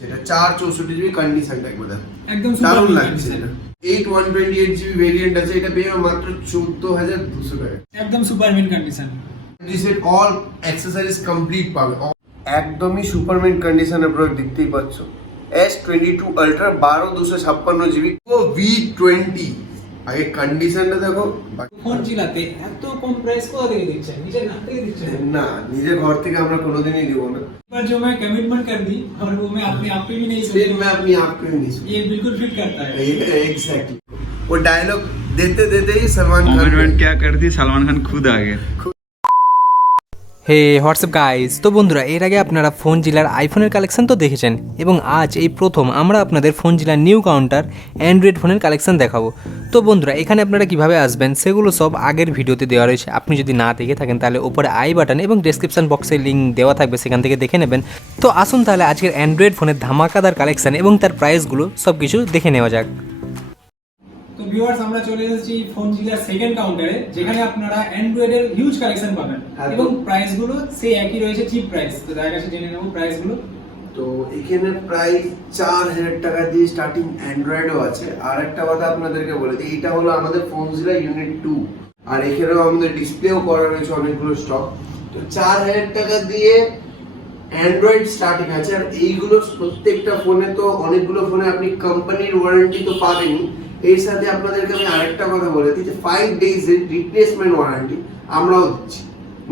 যেটা 464GB কন্ডিশনটা একবার একদম দারুণ লাগছে। 8128GB ভেরিয়েন্ট আছে, এটা পেয়ে মাত্র 14200 টাকা। একদম সুপারমিন condition. Reset all accessories complete পাবে, একদমই সুপারমিন কন্ডিশনের প্রোডাক্ট দেখতেই পাচ্ছ। S22 Ultra 12256GB V20। আগে কন্ডিশনটা দেখো। ফোন চিলাতে এত কম প্রাইস কোথা থেকে দিচ্ছেন? নিজের নাম থেকে দিচ্ছেন? না, নিজের ঘর থেকে আমরা কোনোদিনই দিব না। पर जो मैं कमिटमेंट कर दी और वो मैं अपने आप पे भी नहीं फिर मैं अपनी आप पे भी नहीं ये बिल्कुल फिट करता है। एग्जैक्टली। वो डायलॉग देते देते ही सलमान खान कमेंटमेंट क्या कर दी, सलमान खान खुद आ गए। হে হোয়াটসঅ্যাপ গাইজ। তো বন্ধুরা, এর আগে আপনারা ফোন জিলার আইফোনের কালেকশন তো দেখেছেন, এবং আজ এই প্রথম আমরা আপনাদের ফোন জিলার নিউ কাউন্টার অ্যান্ড্রয়েড ফোনের কালেকশন দেখাবো। তো বন্ধুরা, এখানে আপনারা কিভাবে আসবেন সেগুলো সব আগের ভিডিওতে দেওয়া রয়েছে। আপনি যদি না দেখে থাকেন তাহলে উপরে আই বাটন এবং ডেসক্রিপশন বক্সে লিঙ্ক দেওয়া থাকবে, সেখান থেকে দেখে নেবেন। তো আসুন তাহলে আজকের অ্যান্ড্রয়েড ফোনের ধামাকাদার কালেকশন এবং তার প্রাইসগুলো সব কিছু দেখে নেওয়া যাক। তো ভিউয়ার্স, আমরা চলে এসেছি ফোন জিলার সেকেন্ড কাউন্টারে, যেখানে আপনারা অ্যান্ড্রয়েড এর হিউজ কালেকশন পাবেন এবং প্রাইস গুলো সেই একই রয়েছে, চিপ প্রাইস। তো তার কাছে জেনে নেব প্রাইস গুলো। তো এখানে প্রাইস 4000 টাকা দিয়ে স্টার্টিং অ্যান্ড্রয়েডও আছে। আর একটা কথা আপনাদেরকে বলে দিই, এটা হলো আমাদের ফোন জিলা ইউনিট 2, আর এখানেও আমাদের ডিসপ্লেও করা রয়েছে অনেকগুলো স্টক। তো 4000 টাকা দিয়ে অ্যান্ড্রয়েড স্টার্টিং আছে। আর এইগুলো প্রত্যেকটা ফোনে, তো অনেকগুলো ফোনে আপনি কোম্পানির ওয়ারেন্টি তো পাবেনই, এর সাথে আপনাদেরকে আমি আরেকটা কথা বলে দিই যে 5 days এর রিপ্লেসমেন্ট ওয়ারেন্টি আমরাও দিচ্ছি।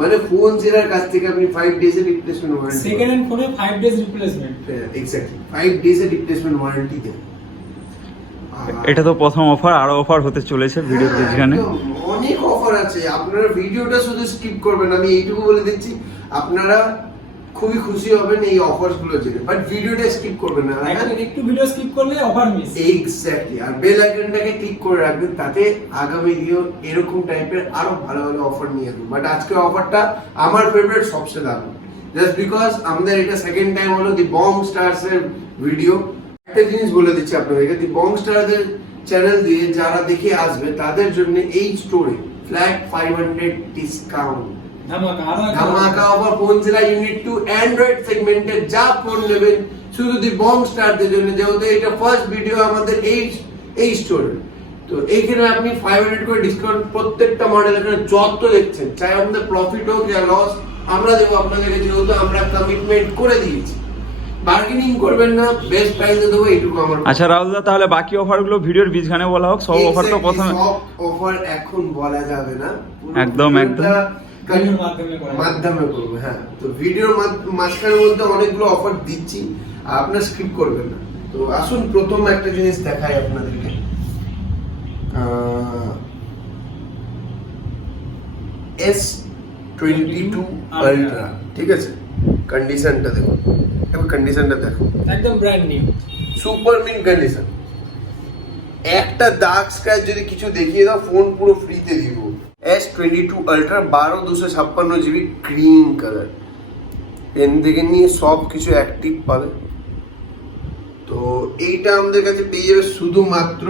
মানে ফোন জেরার কাছ থেকে আপনি 5 days এর রিপ্লেসমেন্ট ওয়ারেন্টি, সেকেন্ড হ্যান্ড ফোনে 5 days রিপ্লেসমেন্ট। এক্স্যাক্টলি 5 days এর রিপ্লেসমেন্ট ওয়ারেন্টি দেন। এটা তো প্রথম অফার, আরো অফার হতে চলেছে ভিডিওর মাঝখানে। অনেক অফার আছে, আপনারা ভিডিওটা শুধু স্কিপ করবেন। আমি এইটুকু বলে দিচ্ছি, আপনারা খুবই খুশি হবেন এই অফারস গুলো জেনে, বাট ভিডিওটা স্কিপ করবেন না। একটু ভিডিও স্কিপ করলে অফার মিস। এক্স্যাক্টলি। আর বেল আইকনটাকে ক্লিক করে রাখবেন, তাতে আগামী ভিডিও এরকম টাইপের আরো ভালো ভালো অফার নিয়ে আসবো। বাট আজকে অফারটা আমার ফেভারিট, সবচেয়ে দারুণ, জাস্ট বিকজ আমাদের এটা সেকেন্ড টাইম হলো দি বং স্টারস এর ভিডিও। একটা জিনিস বলে দিচ্ছি আপনাদেরকে, দি বং স্টারস এর চ্যানেল দিয়ে যারা দেখে আসবে তাদের জন্য এই স্টোরে ফ্ল্যাট 500 ডিসকাউন্ট, ধামাকা অফার। ফোন জেলা ইউনিট 2 অ্যান্ড্রয়েড সেগমেন্টে যা ফোন নেবেন শুধু দি বং স্টারদের জন্য, যেহেতু এটা ফার্স্ট ভিডিও আমাদের এই স্টোরে। তো এইখানে আপনি 500 করে ডিসকাউন্ট প্রত্যেকটা মডেল, এখানে যত দেখছেন, চাই আমাদের প্রফিট হোক ইয়া লস, আমরা দেবো আপনাদেরকে, যেহেতু আমরা কমিটমেন্ট করে দিয়েছি। বার্গেনিং করবেন না, বেস্ট প্রাইসে দেবো, এইটুকু আমার। আচ্ছা রাহুলদা, তাহলে বাকি অফারগুলো ভিডিওর মাঝখানে বলা হোক। সব অফার তো প্রথমে, সব অফার এখন বলা যাবে না, একদম মাধ্যমে করবো। হ্যাঁ, তো ভিডিওর মাঝখানের মধ্যে অনেকগুলো অফার দিচ্ছি, আপনার স্কিপ করবেন না। তো আসুন প্রথম একটা জিনিস দেখাই আপনাদেরকে। S22 Ultra, ঠিক আছে? কন্ডিশনটা দেখো, এখন কন্ডিশনটা দেখো, একদম brand new, super mint condition. একটা দাগ স্ক্র্যাচ যদি কিছু দেখিয়ে দাও, ফোন পুরো ফ্রিতে দিব। S22 Ultra 12256GB green colour, pen থেকে নিয়ে সব কিছু অ্যাক্টিভ পাবে। তো এইটা আমাদের কাছে পেয়ে যাবে শুধুমাত্র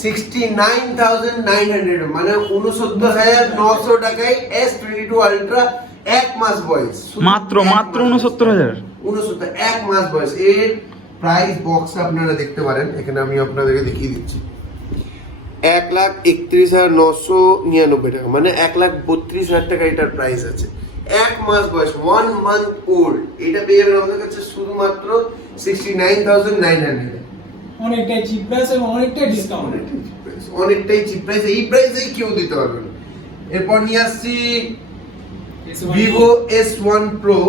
69,900, মানে 69,900 টাকায় S22 Ultra, এক মাস বয়স, মাত্র 69,000, 69, এক মাস বয়স। এর প্রাইস বক্স আপনারা দেখতে পারেন, এখানে আমি আপনাদেরকে দেখিয়ে দিচ্ছি। 1,31,999 টাকা, মানে 1,32,000 টাকা এটার প্রাইস আছে। এক মাস বয়স, 1 month old, এটা পেয়ে যাবেন আমাদের কাছে শুধুমাত্র 69,900। অনেকটাই চিপ প্রাইস এবং অনেকটাই ডিসকাউন্ট, অনেকটাই চিপ প্রাইস। এই প্রাইসেই কেউ দিতে পারবে না। এরপর নিয়ে আসছি Vivo S1 Pro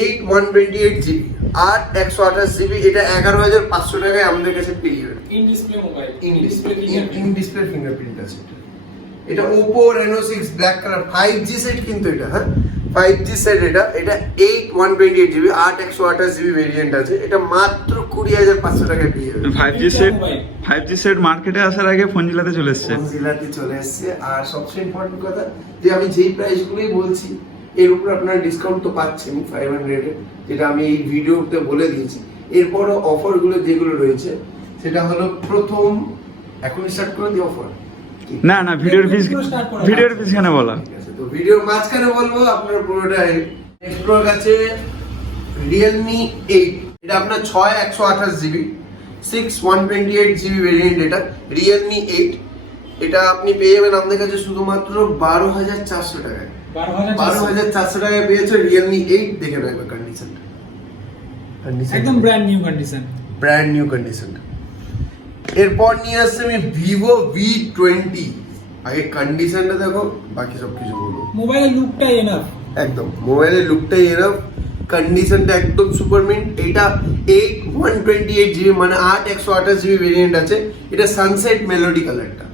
128GB আর 128GB, এটা 11,500 টাকায় আমাদের কাছে পেয়ে যাবেন। In display mobile, in display fingerprint আছে এটা। Oppo Reno 6 black colour 5G set, কিন্তু এটা, হ্যাঁ 5G সেট। এটা 128GB 128GB ভেরিয়েন্ট আছে। এটা মাত্র 20,500 টাকায় পেয়ে যাবেন। 5G সেট মার্কেটে আসার আগে ফোন জিলাতে চলে এসেছে, আর সবচেয়ে ইম্পর্টেন্ট কথা যে আমি যেই প্রাইসগুলোই বলছি এর উপর আপনারা ডিসকাউন্ট তো পাচ্ছেন 500 এর, যেটা আমি এই ভিডিওতে বলে দিয়েছি। এরপরও অফারগুলো যেগুলো রয়েছে সেটা হলো, প্রথম এখন স্টার্ট করে দিই অফার। না ভিডিওর মাঝখানে বলা। তো ভিডিওর মাঝখানে বলবো, আপনারা পুরোটাই। নেক্সট প্রোডাক্ট আছে Realme 8, এটা আপনার 6/128 GB 6/128 GB ভেরিয়েন্ট, এটা রিয়েলমি 8। এটা আপনি পেয়ে যাবেন আমাদের কাছে শুধুমাত্র 12,400 টাকায়। 12,400 টাকায় পেয়েছে রিয়েলমি 8। দেখে রাখবে কন্ডিশনটা, একদম brand new condition. Brand new condition. এরপর নিয়ে আসছে আমি ভিভো V20। আগে কন্ডিশনটা দেখো, বাকি সব কিছু বলবো। মোবাইলের লুকটাই এনাফ, একদম মোবাইলের লুকটাই এরকম, কন্ডিশনটা একদম সুপার মিন্ট। এটা 8/128 GB মানে 8/128 GB ভেরিয়েন্ট আছে। এটা সানসেট মেলোডি কালারটা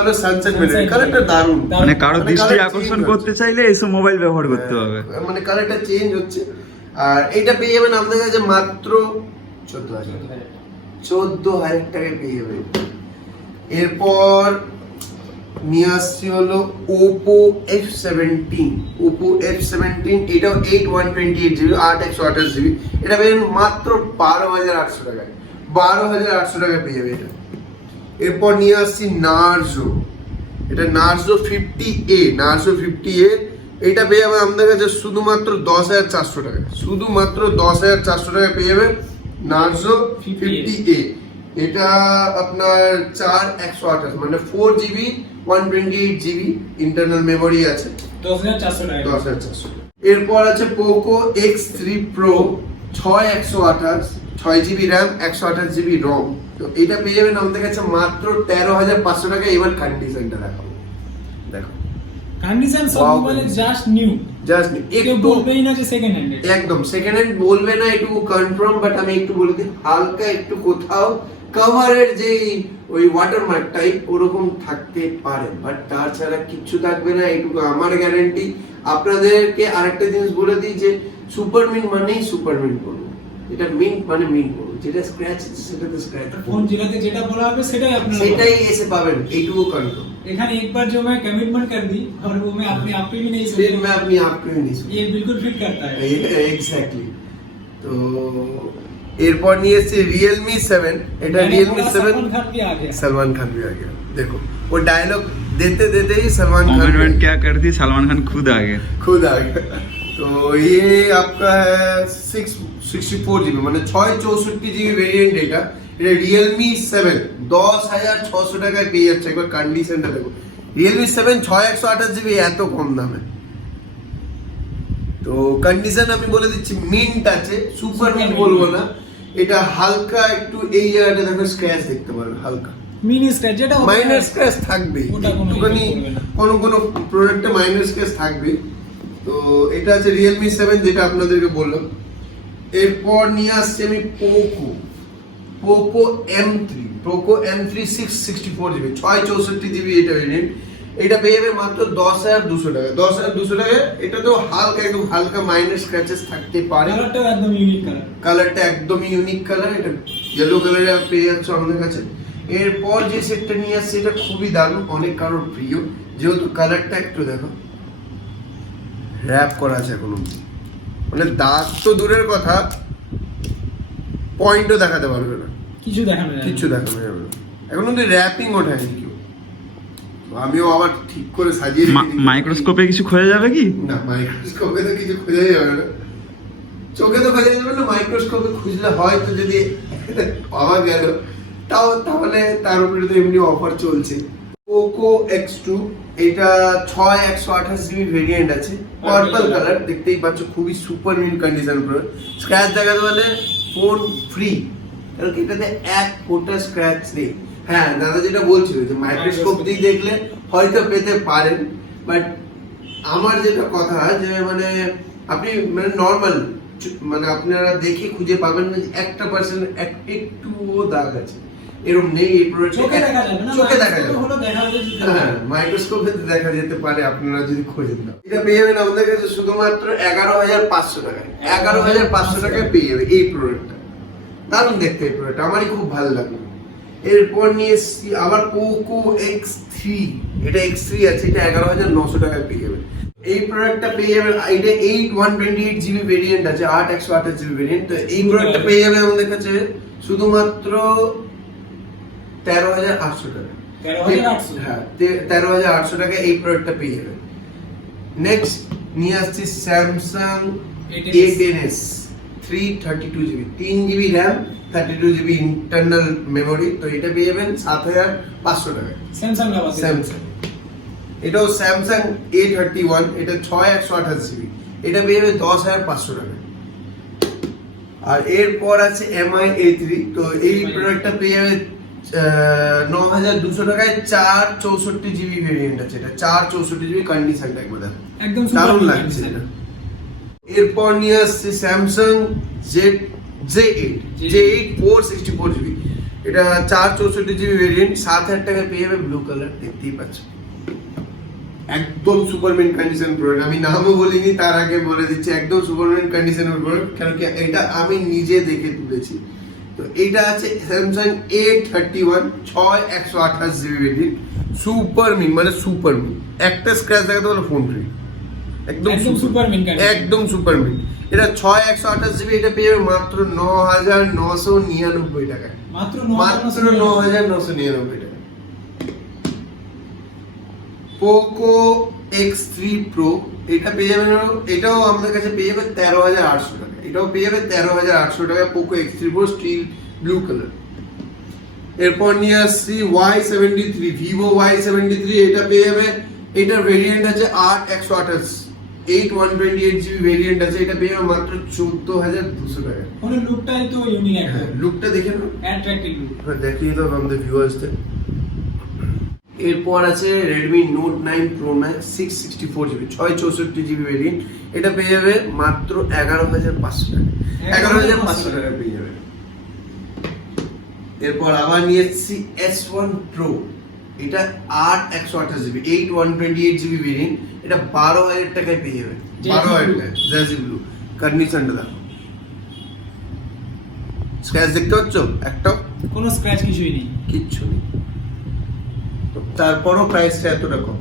হলো সানসেট মেলোডি কালারটা, দারুণ। মানে কারো মানে দৃষ্টি colour আকর্ষণ change করতে চাইলে এইসব মোবাইল ব্যবহার করতে হবে। মানে কালারটা চেঞ্জ হচ্ছে। আর এটা পেয়ে যাবেন আপনাদের কাছে মাত্র 14,000 টাকায় পেয়ে যাবেন। এরপর নিয়ে আসছি হলো Oppo F17। এটাও 8/128 GB 8/128 GB। এটা পেয়ে মাত্র 12,800 টাকায়। 12,800 টাকায় পেয়ে যাবে এটা। এরপর নিয়ে আসছি নার্জো। এটা নার্জো 50A। এটা পেয়ে যাবে আমাদের কাছে শুধুমাত্র 10,400 টাকায়। শুধুমাত্র 10,400 টাকায় পেয়ে যাবে নার্জো 50A। এটা আপনার 4/128 মানে 4GB 128GB ইন্টারনাল মেমোরি আছে। 10,400 টাকা। 10,400। এরপর আছে Poco X3 Pro 6/128 6GB RAM 128GB রম। তো এটা পেয়ে যাবেন আমাদের কাছে মাত্র 13,500 টাকা। এবার কন্ডিশনটা দেখাবো, দেখো কন্ডিশন সব Wow. মোবাইলে জাস্ট নিউ, জাস্ট কেউ বলবেই না যে সেকেন্ড হ্যান্ড। একদম সেকেন্ড হ্যান্ড বলবে না, একটু কনফার্ম। বাট আমি একটু বলে দিই, হালকা একটু কোথাও কভারের যে ওই ওয়াটারমার্ক টাইপ ওরকম থাকতে পারে, বাট তাছাড়া কিচ্ছু থাকবে না, এইটুকু আমার গ্যারান্টি। আপনাদেরকে আরেকটা জিনিস বলে দিই যে সুপার মিন্ট মানেই সুপার মিন্ট করবো, এটা মিন্ট মানে মিন্ট করবো। যেটা স্ক্র্যাচ সেটা তো স্ক্র্যাচ, ফোন জেলাতে যেটা বলা হবে সেটাই আপনারা সেটাই এসে পাবেন, এইটুকু কনফার্ম। এখানে एक बार जो मैं कमिटमेंट कर दी और वो मैं अपने आप पे भी नहीं फिर सोचा, मैं अपनी आप को ही नहीं सोचा। ये बिल्कुल फिट करता है। এক্স্যাক্টলি। তো এরপর নিয়ে এসেছি রিয়েলমি 7। এটা मैंने রিয়েলমি बोला 7 सलमान खान भी आ गया। सलमान खान भी आ गया। देखो वो डायलॉग देते ही सलमान खान कमेंट क्या कर दी, सलमान खान खुद आ गए। खुद आ गया। तो ये आपका है 664 GB মানে 6/64 GB ভেরিয়েন্ট। এটা রিয়েলমি 7 10,600 টাকায় পেয়ে যাচ্ছে। একবার কন্ডিশনটা দেখো, রিয়েলমি 7 6/128 GB এত কম দামে। তো কন্ডিশন আমি বলে দিচ্ছি, মিন্ট আছে, সুপার মিন্ট বলবো না। এটা হালকা একটু এই জায়গাটা দেখো স্ক্র্যাচ দেখতে পারবে, হালকা মিনি স্ক্র্যাচ যেটা হতে মাইনার পারে। স্ক্র্যাচ থাকবে, ওটা কোনো একটুখানি ইফেক্ট করবে না। কোনো প্রোডাক্টে মাইনার স্ক্র্যাচ থাকবে। তো এটা আছে রিয়েলমি 7 যেটা আপনাদেরকে বললাম। এরপর নিয়ে আসছি আমি পোকো M3 664 GB 6/64 GB এটা ভেরিয়েন্ট। এটা পেয়ে যাবে মাত্র 10,200 টাকা। 10,200 টাকায়। এটা তো হালকা একদম হালকা মাইনার স্ক্র্যাচেস থাকতে পারে। কালারটাও একদম ইউনিক কালার। কালারটা একদমই ইউনিক কালার। এটা ইয়েলো কালারে পেয়ে যাচ্ছে আমাদের কাছে। এরপর যে সেটটা নিয়ে আসছে এটা খুবই দারুণ, অনেক কারোর প্রিয়, যেহেতু কালারটা একটু দেখো র‍্যাপ করা আছে এখনো, মানে দাগ তো দূরের কথা, পয়েন্টও দেখাতে পারবে না, কিছু দেখানো যায় না। কিচ্ছু দেখানো যাবে না। এখন কিন্তু র্যাপিং ওঠায়নি কেউ। তো আমিও আবার ঠিক করে সাজিয়ে রেখেছি। মাইক্রোস্কোপে কিছু খোঁজা যাবে কি? না, মাইক্রোস্কোপে তো কিছু খোঁজা যাবে না, চোখে তো খোঁজা যাবে না। মাইক্রোস্কোপে খুঁজলে হয়তো যদি পাওয়া গেল তাহলে তার উপরে তো এমনি অফার চলছে। পোকো X2 এটা 6/128 GB ভেরিয়েন্ট আছে, পার্পল কালার, দেখতেই পাচ্ছ খুবই সুপার মিন্ট কন্ডিশন। পুরো স্ক্র্যাচ দেখাতে বলে ফোন ফ্রি, কারণ এটাতে এক ফোঁটা স্ক্র্যাচ নেই। হ্যাঁ, দাদা যেটা বলছিল যে মাইক্রোস্কোপ দিয়ে দেখলে হয়তো পেতে পারেন, বাট আমার যেটা কথা যে মানে আপনি মানে নর্মাল মানে আপনারা দেখে খুঁজে পাবেন না যে 1% একটুও দাগ আছে, এরকম নেই এই প্রোডাক্টে। চোখে দেখা যাবে না, চোখে দেখা যাবে, হলো দেখা যাবে। হ্যাঁ মাইক্রোস্কোপে দেখা যেতে পারে আপনারা যদি খোঁজেন না। এটা পেয়ে যাবেন আমাদের কাছে শুধুমাত্র 11,500 টাকায়। 11,500 টাকায় পেয়ে যাবে এই প্রোডাক্টটা। দারুণ দেখতে এই প্রোডাক্ট, আমারই খুব ভালো লাগলো। এরপর নিয়ে এসছি আবার পোকো X3। এটা X3 আছে, এটা 11,900 টাকায় পেয়ে যাবেন। এই প্রোডাক্টটা পেয়ে যাবেন, এটা 8/128 GB ভেরিয়েন্ট আছে, 8/128 GB ভেরিয়েন্ট। তো এই প্রোডাক্টটা পেয়ে যাবেন আমাদের কাছে শুধুমাত্র 13,800 টাকা। 13,800? হ্যাঁ, 13,800 টাকা এই প্রোডাক্টটা পেয়ে যাবেন। নেক্সট নিয়ে আসছি Samsung A10s 332 GB, 3 GB RAM, 32 GB internal memory. তো এটা পেয়ে যাবেন 7,500 টাকায়। স্যামসাং লাভার স্যামসাং, এটাও স্যামসাং A31, এটা 6/128 GB, এটা পেয়ে যাবে 10,500 টাকায়। আর এরপর আছে MI A3, তো এই প্রোডাক্টটা পেয়ে যাবে 9,200 টাকায়। 464 GB ভেরিয়েন্ট আছে, এটা 464 GB কন্ডিশনটা একবার দেখো, একদম দারুণ লাগছে এটা। এরপর নিয়ে আসছে স্যামসাং J8 464 GB, এটা 464 GB ভেরিয়েন্ট, 7,000 টাকায় পেয়ে যাবে। ব্লু কালার দেখতেই পাচ্ছ, একদম সুপারম্যান কন্ডিশন প্রোডাক্ট। আমি নামও বলিনি, তার আগে বলে দিচ্ছি একদম সুপারম্যান কন্ডিশনের প্রোডাক্ট, কারণ কি এটা আমি নিজে দেখে তুলেছি। তো এইটা আছে স্যামসাং A31 6/128 GB ভেরিয়েন্ট, সুপারমিন মানে সুপারমিন, একটা স্ক্র্যাচ দেখাতে বলে ফোন ফ্রি, একদম সুপারমিন, একদম সুপারমিন। এটা 6/128 GB, এটা পেয়ে যাবে মাত্র 9,999 টাকায়, মাত্র 9,999 টাকা। পোকো X3 Pro, এটা পেয়ে যাবেন, এটাও আমাদের কাছে পেয়ে যাবে 13,800 টাকা, এটাও পেয়ে যাবে 13,800 টাকা। Poco X3 Pro steel blue colour. এরপর নিয়ে আসছি Y73, ভিভো Y73, এটা পেয়ে যাবে, এটার ভেরিয়েন্ট আছে 8/128, 128 GB ভেরিয়েন্ট আছে, এটা পেয়ে যাবে মাত্র 14,200 টাকা। ফোনের লুকটাই তো ইউনিক একটা, লুকটা দেখে নাও, অ্যাট্রাক্টিভ লুক। দেখিয়ে দাও আমাদের ভিউয়ার্সদের। এরপর আছে Redmi Note 9 Pro Max 664 GB, 664 GB variant, এটা পেয়ে যাবে মাত্র 11,500 টাকা, 11,500 টাকা পেয়ে যাবে। এরপর আবার নিয়ে এসেছি S1 Pro, এটা 8/128 GB, 128 GB ভেরিয়েন্ট, এটা 12,000 টাকায় পেয়ে যাবে, 12,000 টাকা। জাজি ব্লু কন্ডিশনটা দেখো, স্ক্র্যাচ দেখতে পাচ্ছ একটাও? কোনো স্ক্র্যাচ কিছুই নেই, কিচ্ছু নেই। তো তারপরও প্রাইসটা এতটা কম।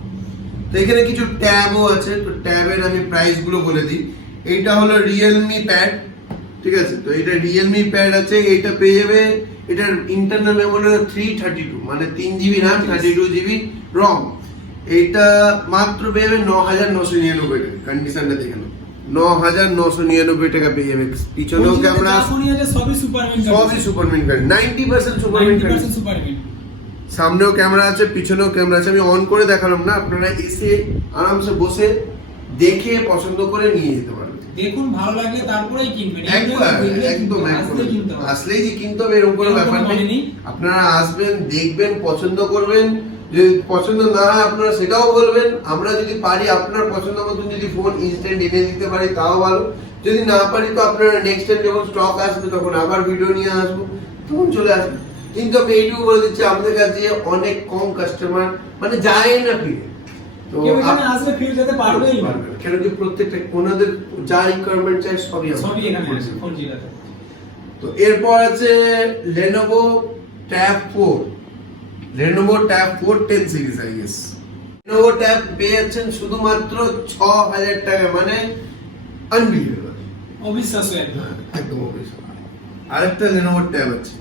তো এখানে কিছু ট্যাবও আছে, তো ট্যাবের আমি প্রাইস গুলো বলে দিই। এইটা হলো রিয়েলমি প্যাড, ঠিক আছে? তো এটা রিয়েলমি প্যাড আছে, এটা পেয়ে যাবে, এটার ইন্টারনাল মেমোরি 332, মানে 3 GB RAM, 32 GB ROM। এইটা মাত্র পেয়ে যাবে 9,999 টাকা, কন্ডিশনটা দেখে নাও, 9,999 টাকা পেয়ে যাবে। পিছনেও ক্যামেরা, সবই সুপারমিন, 90% সুপারমিন, সামনেও ক্যামেরা আছে, পিছনেও ক্যামেরা আছে। আমি অন করে দেখালাম না, আপনারা এসে আরামসে বসে দেখে পছন্দ করে নিয়ে যেতে পারবেন। দেখুন, ভালো লাগলে তারপরেই কিনবেন, একদম আসলেই যে কিনতে হবে এরকম কোনো ব্যাপার নেই। আপনারা আসবেন, দেখবেন, পছন্দ করবেন, যদি পছন্দ না হয় আপনারা সেটাও বলবেন। আমরা যদি পারি আপনার পছন্দ মতন যদি ফোন ইনস্ট্যান্ট এনে দিতে পারি তাও ভালো, যদি না পারি তো আপনারা নেক্সট টাইম যখন স্টক আসবে তখন আবার ভিডিও নিয়ে আসবো, তখন চলে আসবে। কিন্তু আমি এইটুকু বলে দিচ্ছি, আমাদের কাছে অনেক কম কাস্টমার মানে যায় না ফিরে, তো আসলে ফিরে যেতে পারবেই না, কেন কি প্রত্যেকটা ওনাদের যা রিকোয়ারমেন্ট চাই সবই এখানে আছে ফোন জেলাতে। তো এরপর আছে Lenovo Tab 4, Lenovo Tab 4 10 series I guess. Lenovo Tab পেয়ে যাচ্ছেন শুধুমাত্র 6,000 টাকা, মানে আনবিলিভেবল, অবিশ্বাস্য একদম, একদম অবিশ্বাস্য। আরেকটা Lenovo Tab আছে,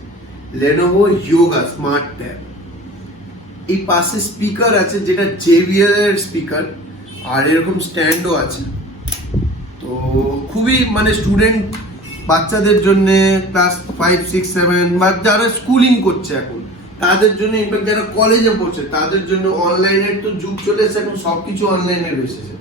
Lenovo Yoga Smart Tab। এই পাশে স্পিকার আছে, যেটা JBL এর স্পিকার, আর এরকম স্ট্যান্ডও আছে। তো খুবই মানে স্টুডেন্ট বাচ্চাদের জন্য, ক্লাস 5, 6, 7 বা যারা স্কুলিং করছে এখন তাদের জন্য, ইনফ্যাক্ট যারা কলেজে পড়ছে তাদের জন্য, অনলাইনের তো যুগ চলে এসেছে এখন, সবকিছু অনলাইনে এসেছে,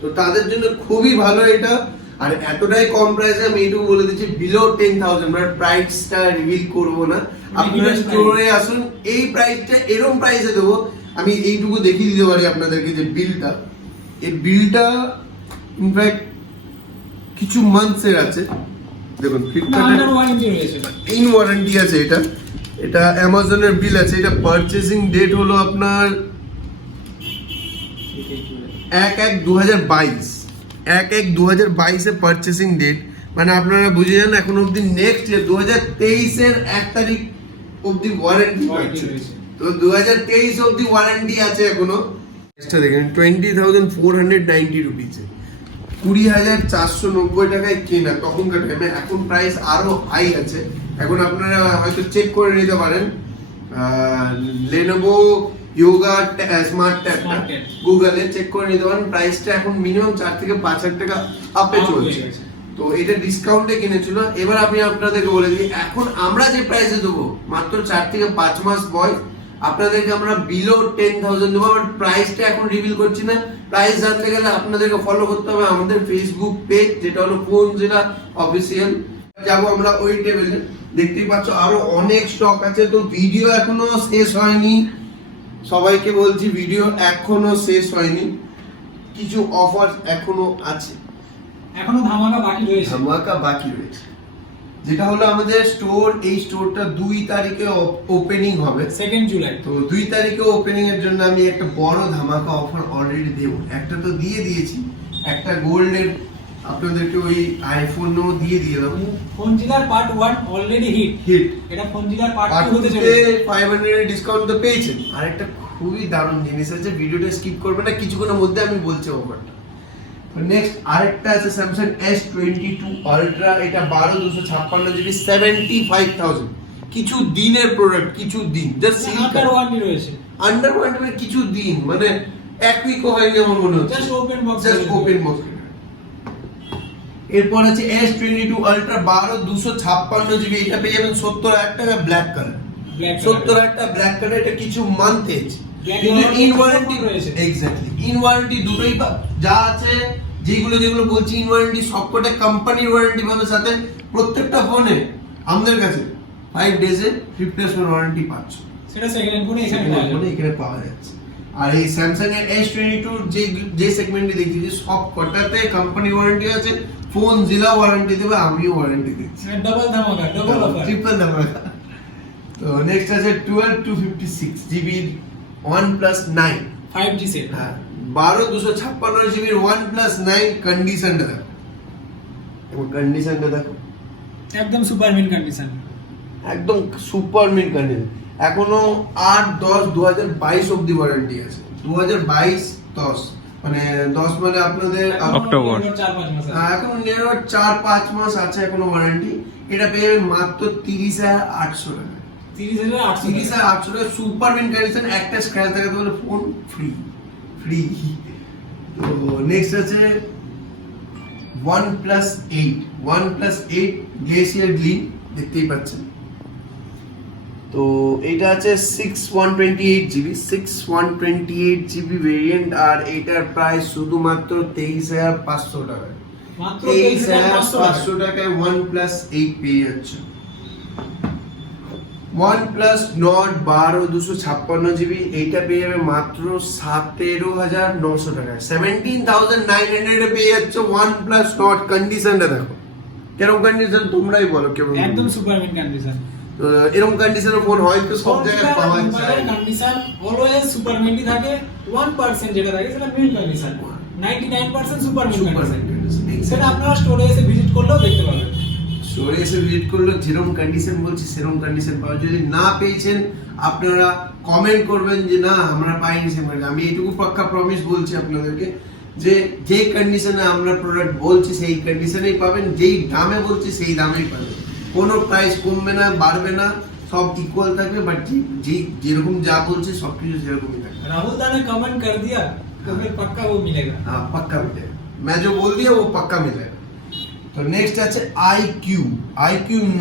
তো তাদের জন্য খুবই ভালো এটা। আর এতটাই কম প্রাইসে, আমি এইটুকু বলে দিচ্ছি, বিলো 10,000, মানে প্রাইসটা রিভিল করবো না, আপনারা স্টোরে আসুন, এই প্রাইসটা এরকম প্রাইসে দেবো। আমি এইটুকু দেখিয়ে দিতে পারি আপনাদেরকে যে বিলটা, এই বিলটা ইনফ্যাক্ট কিছু মান্থসের আছে, দেখুন ফ্লিপকার্টের ইন ওয়ারেন্টি আছে, এটা অ্যামাজনের বিল আছে। এটা পারচেজিং ডেট হলো আপনার 1/1/2022, 1/1/2022 এ পারচেজিং ডেট, মানে আপনারা বুঝে যান এখন অবধি নেক্সট ইয়ার 2023 এর 1 তারিখ অবধি ওয়ারেন্টি আছে। তো 2023 অবধি ওয়ারেন্টি আছে এখনো। এটা দেখেন 20,490 রুপিসে, 20,490 টাকায় কেনা তখনকার টাইমে। এখন প্রাইস আরো হাই আছে, এখন আপনারা হয়তো চেক করে নিতে পারেন Lenovo Yoga Smart Tab, গুগলে চেক করে নিতে পারেন, প্রাইসটা এখন মিনিমাম 4 থেকে 5,000 টাকা আপে চলছে। তো এটা ডিসকাউন্টে কিনেছিল। এবার আমি আপনাদেরকে বলে দিই, এখন আমরা যে প্রাইসে দেবো মাত্র 4 থেকে 5 মাস বয়স, আপনাদেরকে আমরা বিলো 10,000 দেবো। বাট প্রাইসটা এখন রিভিল করছি না। প্রাইস জানতে গেলে আপনাদেরকে ফলো করতে হবে আমাদের ফেসবুক পেজ, যেটা হলো ফোনজিলা অফিসিয়াল। যাবো আমরা ওই টেবিলে, দেখতেই পাচ্ছ আরো অনেক স্টক আছে। তো ভিডিও এখনো শেষ হয়নি, সবাইকে বলছি ভিডিও এখনো শেষ হয়নি, কিছু অফার এখনো আছে, এখনো ধামাকা বাকি রয়েছে। ধামাকা বাকি রয়েছে। যেটা হলো আমাদের স্টোর, এই স্টোরটা 2 তারিখে ওপেনিং হবে, 2 জুলাই। তো 2 তারিখে ওপেনিং এর জন্য আমি একটা বড় ধামাকা অফার অলরেডি দেব। একটা তো দিয়ে দিয়েছি, একটা গোল্ডের আপনাদেরকে ওই আইফোনও দিয়ে দিলাম। ফোনজিলার পার্ট 1 অলরেডি হিট। এটা ফোনজিলার পার্ট 2 হতে চলেছে। 500 এর ডিসকাউন্ট তো পেয়েছেন। আর একটা খুবই দারুণ জিনিস আছে, ভিডিওটা স্কিপ করবেন না, কিছুক্ষণের মধ্যে আমি বলছি অফারটা। নেক্সট আরেকটা আছে স্যামসাং S22 আলট্রা, এটা 12256 জিবি 75,000। কিছু দিনের প্রোডাক্ট, কিছু দিন জাস্ট সিল আন্ডার ওয়ারেন্টি রয়েছে। আন্ডার ওয়ারেন্টি কিছু দিন, মানে এক উইকও হয়নি আমার মনে হচ্ছে, just open box. Just open box. এরপর আছে S22 আলট্রা 12256 জিবি, এটা পেয়ে যাবেন 70,000 টাকা ব্ল্যাক কালার। 70,000 টাকা ব্ল্যাক কালার, এটা কিছু মান্থেজ কিন্তু ইন ওয়ারেন্টি রয়েছে। এক্স্যাক্টলি ইন ওয়ারেন্টি দুটোই যা আছে, যেগুলো বলছি ইন ওয়ারেন্টি সবকটা কোম্পানির ওয়ারেন্টি পাবে, সাথে প্রত্যেকটা ফোনে আমাদের কাছে 5 ডেজে রিপ্লেসমেন্ট ওয়ারেন্টি পাচ্ছ। সেটা সেকেন্ড ফোনে এখানে পাওয়া যাচ্ছে। আর এই স্যামসাং এর S22 যে সেগমেন্টে দেখছি সব কটাতে কোম্পানি ওয়ারেন্টি আছে, ফোন জিলা ওয়ারেন্টি দেবে, আমিও ওয়ারেন্টি দিচ্ছি। ডাবল ধামাকা, ডাবল অফার, ট্রিপল ধামাকা। তো নেক্সট আছে 12256 জিবি OnePlus 9 5G সেট। হ্যাঁ 12256 জিবি OnePlus 9 কন্ডিশনটা দেখো, এবং কন্ডিশনটা দেখো একদম সুপার মিন কন্ডিশন, একদম সুপার মিন কন্ডিশন। এখনো 8/10/2022 অবধি ওয়ারেন্টি আছে। 2022-10 মানে 10 মানে আপনাদের অক্টোবর। 4-5 মাস আছে। এখন 4-5 মাস আছে এখনো ওয়ারেন্টি। এটা পেয়ে যাবেন মাত্র 30,800 টাকা। 30,800 টাকা সুপার মিন কন্ডিশন, একটা স্ক্র্যাচ দেখাতে বলে ফোন ফ্রি। তো নেক্সট আছে OnePlus 8 গ্লেসিয়ার গ্লিন, দেখতেই পাচ্ছেন। তো এটা আছে 6128 জিবি ভেরিয়েন্ট, আর এটার প্রাইস শুধুমাত্র 23,500 টাকা। মাত্র 23,500 টাকায় OnePlus 8 পেয়ে যাচ্ছে। OnePlus Nord 12256 জিবি, এইটা পেয়ে যাবে মাত্র 17,900 টাকায়। 17,900 এ পেয়ে যাচ্ছে OnePlus Nord। কন্ডিশনটা দেখো কেরকম কন্ডিশন, তোমরাই বলো কেমন। একদম সুপার মিন কন্ডিশন। তো এরকম কন্ডিশনের ফোন হয়তো সব জায়গায় পাওয়া যায়। কন্ডিশন অলওয়েজ সুপার মিনই থাকে, 1% যেটা থাকে সেটা mint condition, 99% super mint condition. সেটা আপনারা স্টোরে এসে ভিজিট করলেও দেখতে পাবেন। স্টোরে এসে ভিজিট করলে যেরকম কন্ডিশন বলছি সেরকম কন্ডিশন পাওয়া। যদি না পেয়েছেন আপনারা কমেন্ট করবেন যে না আমরা পাইনি সেরকম। আমি এইটুকু পাক্কা প্রমিস বলছি আপনাদেরকে যে যে কন্ডিশনে আমরা প্রোডাক্ট বলছি সেই কন্ডিশনেই পাবেন, যেই দামে বলছি সেই দামেই পাবেন। কোনো প্রাইস কমবে না, বাড়বে না, সব ইকুয়াল থাকবে। বাট যেরকম যা বলছি সবকিছু সেরকমই থাকবে। राहुल दा ने कमेंट कर दिया तो फिर पक्का वो मिलेगा। हाँ पक्का मिलेगा, मैं जो बोल दिया वो पक्का मिलेगा। तो नेक्स्ट আছে IQ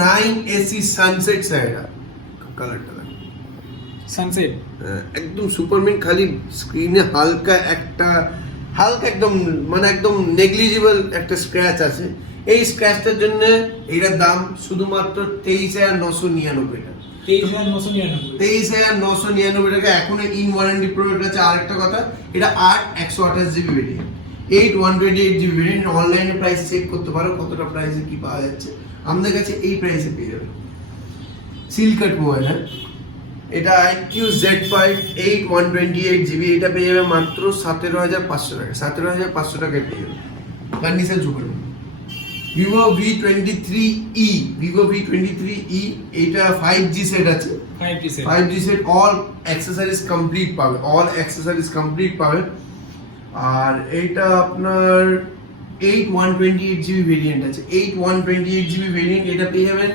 9 AC সানসেট সাইডা, কালারটা দেখো सनसेट একদম সুপারমিন। খালি স্ক্রিনে হালকা একদম মানে একদম নেগলিজিবল একটা স্ক্র্যাচ আছে। এই স্ক্র্যাচটার জন্য এটার দাম শুধুমাত্র 23,999 টাকা। 23,999 টাকা। এখন ইন ওয়ারেন্টি প্রোডাক্ট আছে। আরেকটা কথা, এটা 8/128 জিবি ভেরিয়েন্ট, 128 জিবি ভেরিয়েন্ট। অনলাইনে প্রাইস চেক করতে পারো কতটা প্রাইসে কি পাওয়া যাচ্ছে। আমাদের কাছে এই প্রাইসে পেয়ে যাবে। সিল কাট মোবাইল, হ্যাঁ এটা IQ Z5 8 128 জিবি, এটা পেয়ে যাবে মাত্র 17,500 টাকা। 17,500 টাকায় পেয়ে যাবে। Condition super. Vivo V23e, এটা 5G সেট আছে। 5G set, all accessories complete পাবে। আর এটা আপনার 8 128 জিবি ভেরিয়েন্ট আছে। 8 128 জিবি ভেরিয়েন্ট, এটা পেয়ে যাবেন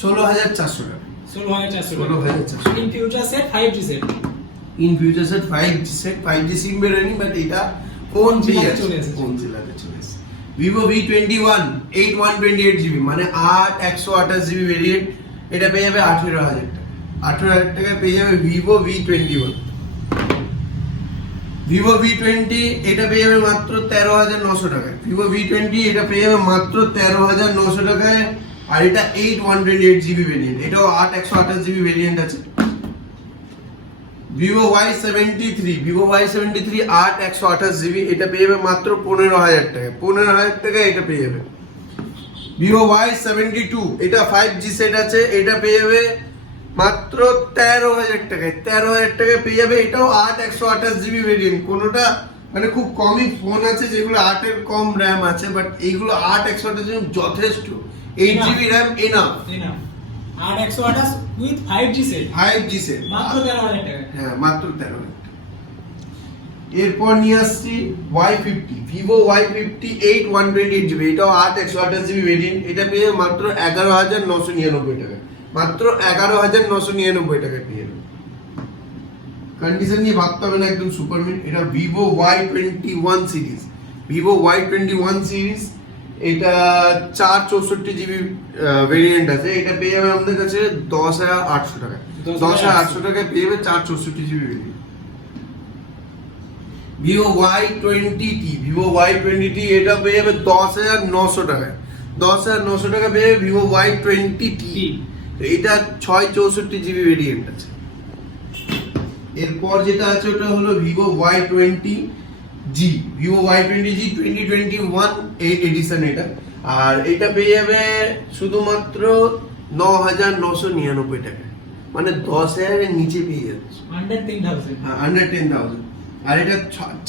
16,400 টাকা। 16,400 in future set 5G set. In future set 5G সিম বেরোয়নি, বাট এটা ফোন পেয়ে চলে যাচ্ছে, এসেছে। ফোন জেলাতে চলে এসেছে। ভিভো V21 8128GB মানে 128GB ভেরিয়েন্ট, এটা পেয়ে যাবে 18,000 টাকা। 18,000 টাকায় পেয়ে যাবে ভিভো V21। ভিভো V20 এটা পেয়ে যাবে মাত্র 13,900 টাকায়। ভিভো V20 এটা পেয়ে যাবে মাত্র 13,900 টাকায়, আর এটা 8128GB ভেরিয়েন্ট, এটাও 128GB ভেরিয়েন্ট আছে। ভিভো Y73 128GB, এটা পেয়ে যাবে মাত্র 15,000 টাকায়। 15,000 টাকায় এটা পেয়ে যাবে। ভিভো Y72 এটা 5G সেট আছে, এটা পেয়ে যাবে মাত্র 13,000 টাকায়। 13,000 টাকায় পেয়ে যাবে, এটাও 128GB ভেরিয়েন্ট। কোনোটা মানে খুব কমই ফোন আছে যেগুলো 8 এর কম র্যাম আছে, বাট এইগুলো 8/128GB যথেষ্ট। 8GB RAM enough. 8/128 with 5G set 5G set মাত্র 13,000 টাকা। হ্যাঁ, মাত্র 13,000 টাকা। এরপর নিয়ে আসছি Y50, ভিভো Y50 8128GB, এটাও 8/128GB ভেরিয়েন্ট, এটা পেয়ে মাত্র 11,999 টাকা। মাত্র 11,999 টাকায় পেয়ে যাবেন। কন্ডিশন নিয়ে ভাবতে হবে না, একদম সুপারমিট। এটা Vivo Y21 series, Vivo Y21 series, এটা 464GB ভেরিয়েন্ট আছে, এটা পেয়ে যাবে আমাদের কাছে 10,800 টাকায়। 10,800 টাকায় পেয়ে যাবে 464GB ভেরিয়েন্ট। ভিভো Y20T, এটা পেয়ে যাবে 10,900 টাকায়। 10,900 টাকা পেয়ে যাবে ভিভো Y20T, এটা 664GB ভেরিয়েন্ট আছে। এরপর যেটা আছে ওটা হলো Vivo Y20G, Vivo Y20G 2021 addition এটা, আর এটা পেয়ে যাবে শুধুমাত্র 9,999 টাকা, মানে 10,000 এর নিচে পেয়ে যাচ্ছে। আন্ডার 10,000। হ্যাঁ, আন্ডার 10,000, আর এটা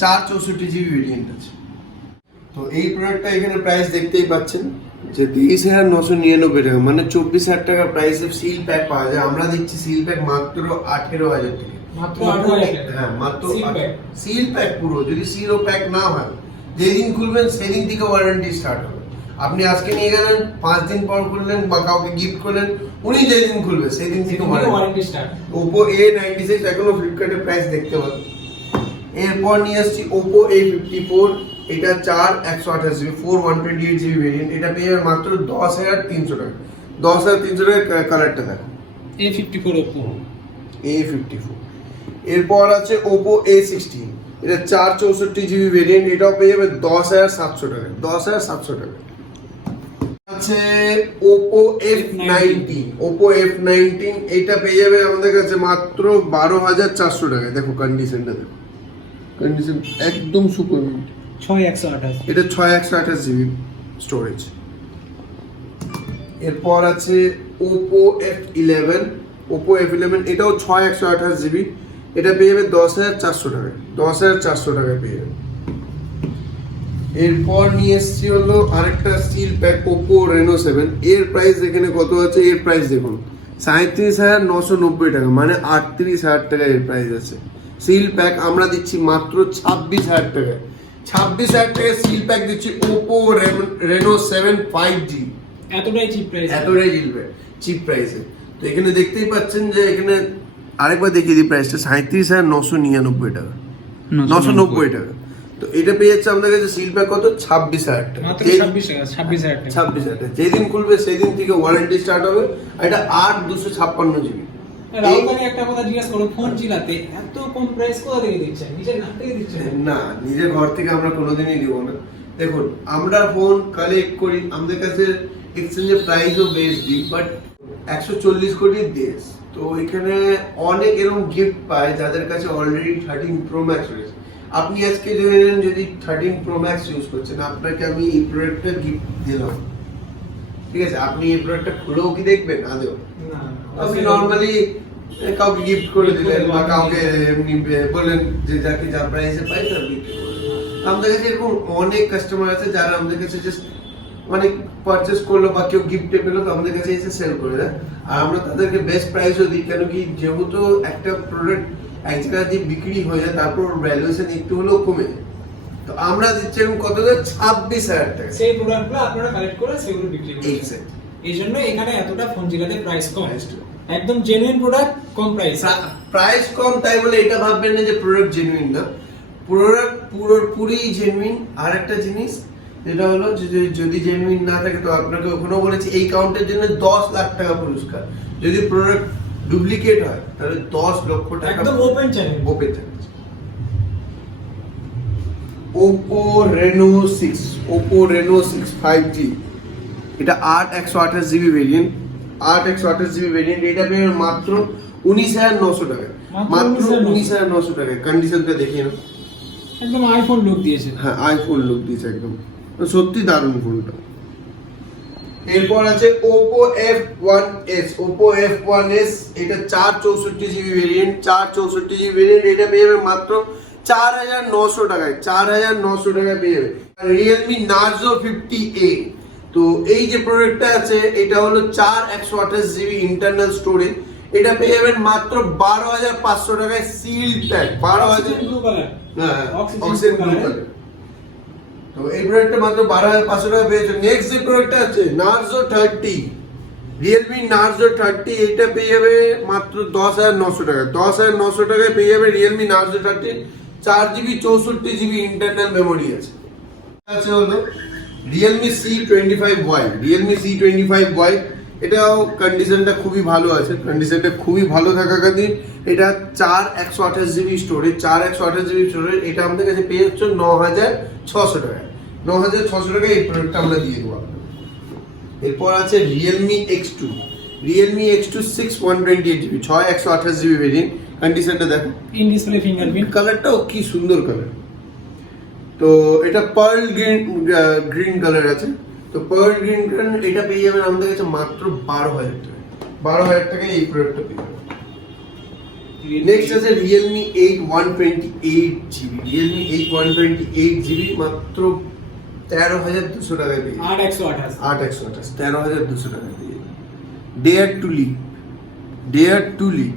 464GB ভেরিয়েন্ট আছে। তো এই প্রোডাক্টটা এখানে প্রাইস দেখতেই পাচ্ছেন যে 23,999 টাকা, মানে 24,000 টাকা প্রাইসে সিল প্যাক পাওয়া যায়। আমরা দিচ্ছি সিল প্যাক মাত্র 18,000 টাকা। মাত্র 18,000 টাকা। হ্যাঁ, মাত্র Seal pack। সিল প্যাক পুরো। যদি সিল ও প্যাক না হয়, যেদিন খুলবেন সেদিন থেকে ওয়ারেন্টি স্টার্ট হবে। আপনি আজকে নিয়ে গেলেন, 5 দিন পর খুললেন বা কাউকে গিফট করলেন, উনি যেদিন খুলবে সেদিন থেকে ওয়ারেন্টি স্টার্ট। Oppo A96 এখনো ফ্লিপকার্টে প্রাইস দেখতে পাবেন। এরপর নিয়ে আসছি Oppo A54, এটা 4/128GB 128GB ভেরিয়েন্ট, এটা পেয়ে যাবে মাত্র 10,300 টাকা। 10,300 টাকা কালারটা দেখো, A54 Oppo। A54। এরপর আছে Oppo A16, এটা 464GB ভেরিয়েন্ট, এটাও পেয়ে যাবে 10,700 টাকা। 10,700 টাকা আছে Oppo F19, Oppo F19, এটা পেয়ে যাবে আমাদের কাছে মাত্র 12,400 টাকায়। দেখো কন্ডিশনটা, দেখো কন্ডিশন একদম সুপার। 6/128। এটা 6/128GB স্টোরেজ। এরপর আছে Oppo F11, Oppo F11, এটাও 6/128GB, এটা পেয়ে যাবে 10,400 টাকায়। 10,400 টাকায় পেয়ে যাবে। এরপর নিয়ে এসছি হলো আরেকটা স্টিল প্যাক Oppo Reno 7, এর প্রাইস এখানে কত আছে, এর প্রাইস দেখুন 37,990 টাকা, মানে 38,000 টাকা এর প্রাইস আছে। সিল প্যাক আমরা দিচ্ছি মাত্র 26,000 টাকায়। 26,000 টাকায় সিল প্যাক দিচ্ছি Oppo Reno 7 5G, এতটাই চিপ প্রাইস। এতটাই চিপ প্রাইসে। তো এখানে দেখতেই পাচ্ছেন যে এখানে আরেকবার দেখিয়ে দিই প্রাইসটা, 37,999 টাকা, 990 টাকা। তো এটা পেয়ে যাচ্ছে আমাদের কাছে সিল প্যাক কত, 26,000 টাকা। মাত্র 26,000 টাকা। 26,000 টাকা। যেদিন খুলবে সেদিন থেকে ওয়ারেন্টি স্টার্ট হবে। এটা 8/256GB। রাহুল একটা কথা জিজ্ঞাসা করো, ফোন চিলাতে এত কম প্রাইস কোথা থেকে দিচ্ছেন? নিজের নাম থেকে দিচ্ছেন? না, নিজের ঘর থেকে আমরা কোনোদিনই দিব না। দেখুন, আমরা ফোন কালেক্ট করি, আমাদের কাছে এক্সচেঞ্জের প্রাইসও বেশ দিই, বাট 140 কোটির দেশ, তো এখানে অনেক এরকম গিফট পায় যাদের কাছে অলরেডি 13 Pro Max রয়েছে। আপনি আজকে যদি 13 Pro Max ইউজ করছেন, আপনাকে আমি এই প্রোডাক্টটা গিফট দিলাম, ঠিক আছে? আপনি এই প্রোডাক্টটা খুলেও কি দেখবেন আদৌ? না, আপনি নরমালি কাউকে গিফট করে দিলেন বা কাউকে এমনি বললেন যে যাকে যা প্রাইসে পাই তার বিক্রি করলেন। আমাদের কাছে এরকম অনেক কাস্টমার আছে যারা আমাদের কাছে জাস্ট মানে পারচেস করলো বা কেউ গিফটে পেলো, তো আমাদের কাছে এসে সেল করে দেয়, আর আমরা তাদেরকে বেস্ট প্রাইসও দিই। কেন কি, যেহেতু একটা প্রোডাক্ট এক জায়গায় দিয়ে বিক্রি হয়ে যায়, তারপর ভ্যালুয়েশন একটু হলেও কমে যায়, তো আমরা দিচ্ছি এরকম কত, 26,000 টাকা। সেই প্রোডাক্টগুলো আপনারা কালেক্ট করে সেগুলো বিক্রি করছেন। Exact। এই জন্য এখানে এতটা ফোন জেলাতে প্রাইস কম, একদম জেনুইন প্রোডাক্ট, কম প্রাইস। প্রাইস কম তাই বলে এটা ভাববেন না যে প্রোডাক্ট জেনুইন না, প্রোডাক্ট পুরোপুরি জেনুইন। আর একটা জিনিস যেটা হলো যদি জেনুইন না থাকে তো আপনাকে ওখানেও বলেছি এই কাউন্টের জন্য 10 লাখ টাকা পুরস্কার, যদি প্রোডাক্ট ডুপ্লিকেট হয় তাহলে 10 লক্ষ টাকা একদম open challenge. Open challenge. Oppo Reno 6, Oppo Reno 6 5G, এটা 8/128GB ভেরিয়েন্ট, 8/128GB ভেরিয়েন্ট। এটা পেয়ে মাত্র 19,900 টাকা, মাত্র 19,900 টাকা। কন্ডিশনটা দেখিয়ে নাও, একদম আইফোন লুক দিয়েছে। হ্যাঁ আইফোন লুক দিয়েছে একদম, সত্যি দারুণ ফোনটা। এরপর আছে Oppo F1s, Oppo F1s, এটা 464GB ভেরিয়েন্ট, 464GB ভেরিয়েন্ট। এটা পেয়ে যাবে মাত্র 4,900 টাকায়, 4,900 টাকায় পেয়ে যাবে। Realme Narzo 50A, তো এই যে প্রোডাক্টটা আছে এটা হলো 4/128GB ইন্টারনাল স্টোরেজ। এটা পেয়ে যাবেন মাত্র 12,500 টাকায়, সিলড প্যাক 12,000। ব্লু কালার, হ্যাঁ Oxygen oxygen blue blue colour। Colour. তো এই প্রোডাক্টটা মাত্র 12,500 টাকা পেয়েছো। নেক্সট যে প্রোডাক্টটা আছে Narzo 30, Realme Narzo 30, এটা পেয়ে যাবে মাত্র 10,900 টাকা, 10,900 টাকায় পেয়ে যাবে Realme Narzo 30। 4GB 64GB internal memory আছে। আছে হলো Realme C25Y, Realme C25Y, এটাও কন্ডিশনটা খুবই ভালো আছে, কন্ডিশনটা খুবই ভালো থাকা কারণে এটা 4/128GB স্টোরেজ, 4/128GB স্টোরেজ। এটা আমাদের কাছে পেয়ে যাচ্ছে 9,600 টাকায়, 9,600 টাকায় এই প্রোডাক্টটা আমরা দিয়ে দেবো আপনাকে। এরপর আছে Realme X2, Realme X2 6 128GB, 6/128GB variant. কন্ডিশনটা দেখো, ইন ডিসপ্লে ফিঙ্গারপ্রিন্ট, কালারটাও কি সুন্দর কালার। তো এটা পার্ল গ্রিন কালার আছে, তো পার্ল গ্রিন কালার এটা পেয়ে যাবেন আমাদের কাছে মাত্র 12,000 টাকা, 12,000 টাকায় এই প্রোডাক্টটা পেয়ে যাবেন। নেক্সট আছে Realme 8 128GB, Realme 8 128GB মাত্র 13,200 টাকায় পেয়ে যাবেন। 8/128। 8/128, 13,200 টাকায় পেয়ে যাবেন। Dare to Leap, Dare to Leap,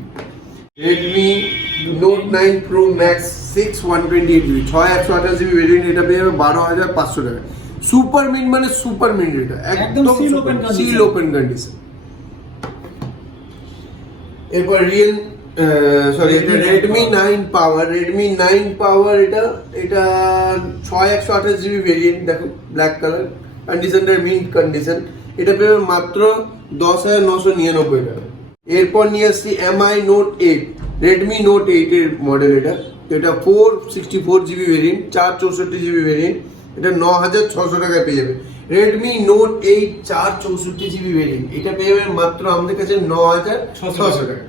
Redmi Note 9 Pro Max 6 128GB, 6/128GB variant. এটা পেয়ে যাবে 12,500 টাকা। সুপার মিন্ট মানে সুপার মিন্ট, এটা একদম seal open condition। Seal open condition. এরপর এটা Redmi 9 Power, Redmi 9 Power, এটা 6/128GB ভেরিয়েন্ট। দেখো ব্ল্যাক কালার, কন্ডিশনটা মিন্ট কন্ডিশন। এটা পেয়ে যাবে মাত্র 10,999 টাকা। এরপর নিয়ে আসছি MI Note 8, Redmi Note 8 এর মডেল। এটা 464GB ভেরিয়েন্ট, 464GB ভেরিয়েন্ট। এটা 9,600 টাকায় পেয়ে যাবে। Redmi Note 8 464GB ভেরিয়েন্ট, এটা পেয়ে যাবেন মাত্র আমাদের কাছে 9,600 টাকা।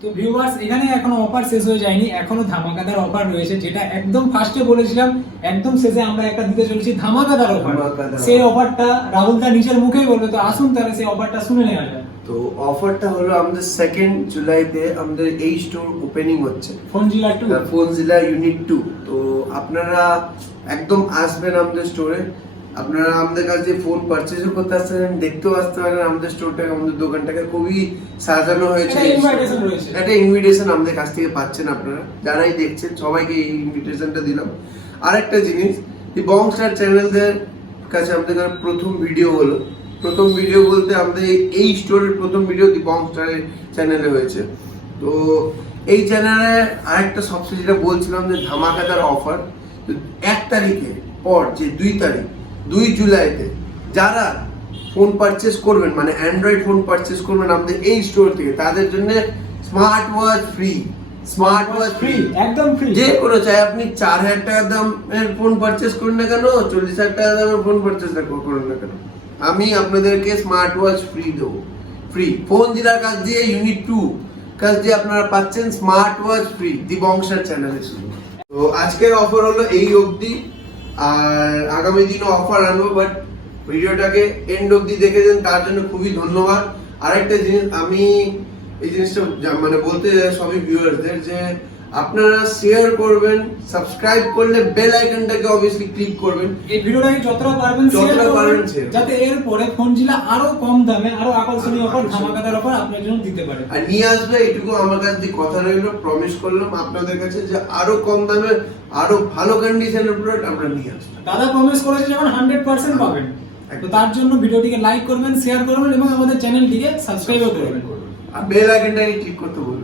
তো ভিউয়ার্স, এখানে এখনো অফার শেষ হয়ে যায়নি, এখনো ধামাকাদার অফার রয়েছে, যেটা একদম ফার্স্টে বলেছিলাম একদম শেষে আমরা একটা দিতে চলেছি ধামাকাদার অফার। ধামাকাদার সেই অফারটা রাহুল দা নিজের মুখেই বলবে, তো আসুন তাহলে সেই অফারটা শুনে নেওয়া যায়। তো অফারটা হলো আমাদের 2nd জুলাইতে আমাদের এই স্টোর ওপেনিং হচ্ছে, ফোনজিলা 2। ফোনজিলা ইউনিট 2। তো আপনারা একদম আসবেন আমাদের স্টোরে, আপনারা আমাদের কাছে ফোন পারচেজও করতে আসতে পারেন, দেখতেও আসতে পারেন আমাদের স্টোরটাকে, আমাদের দোকানটাকে খুবই সাজানো হয়েছে। একটা invitation রয়েছে। একটা ইনভিটেশন আমাদের কাছ থেকে পাচ্ছেন আপনারা, যারাই দেখছেন সবাইকে এই ইনভিটেশনটা দিলাম। আরেকটা জিনিস, এই বংস্টার চ্যানেলদের কাছে আমাদের প্রথম ভিডিও হলো, প্রথম ভিডিও বলতে আমাদের এই স্টোরের প্রথম ভিডিও দি বংস্টারের চ্যানেলে হয়েছে। তো এই চ্যানেলে আরেকটা সবচেয়ে যেটা বলছিলাম যে ধামাকাদার অফার, 1 তারিখে পর যে 2 জুলাইতে যারা ফোন পারচেস করবেন, মানে অ্যান্ড্রয়েড ফোন পারচেস করবেন আমাদের এই স্টোর থেকে, তাদের জন্য smart watch free, smart watch free, একদম ফ্রি। যে কোনো চাই আপনি 4,000 টাকা দামের ফোন পারচেস করুন না কেন, 40,000 টাকা দামের ফোন পারচেস করুন না কেন, আমি আপনাদেরকে স্মার্ট ওয়াচ ফ্রি দেবো। ফ্রি ফোন জেলার কাছ দিয়ে ইউনিট 2 কাছ দিয়ে আপনারা পাচ্ছেন স্মার্ট ওয়াচ ফ্রি দি বংশার চ্যানেলে শুধু। তো আজকের অফার হলো এই অবধি, আর আগামী দিনও অফার আনবো, বাট ভিডিওটাকে এন্ড অবধি দেখেছেন তার জন্য খুবই ধন্যবাদ। আরেকটা জিনিস আমি এই জিনিসটা মানে বলতে চাই সবই ভিউয়ার্সদের, যে আপনারা শেয়ার করবেন, সাবস্ক্রাইব করলে বেল আইকনটাকে অবভিয়াসলি ক্লিক করবেন। এই ভিডিওটাকে যতটা পারবেন share, যাতে এর পরে ফোনজিলা আরো কম দামে আরো আকর্ষণীয় অফার, ধামাকাদার অফার আপনার জন্য দিতে পারে। আর নিয়ে আসবে এটুকু আমার কাছে দিয়ে কথা রইলো, প্রমিস করলাম আপনাদের কাছে যে আরো কম দামে আরো ভালো কন্ডিশনের প্রোডাক্ট আমরা নিয়ে আসবো। দাদা প্রমিস করেছে যেমন 100% পাবেন। তো তার জন্য ভিডিওটিকে লাইক করবেন, শেয়ার করবেন এবং আমাদের চ্যানেলটিকে সাবস্ক্রাইবও করবেন। আর বেল আইকনটাকে ক্লিক করতে বলবেন।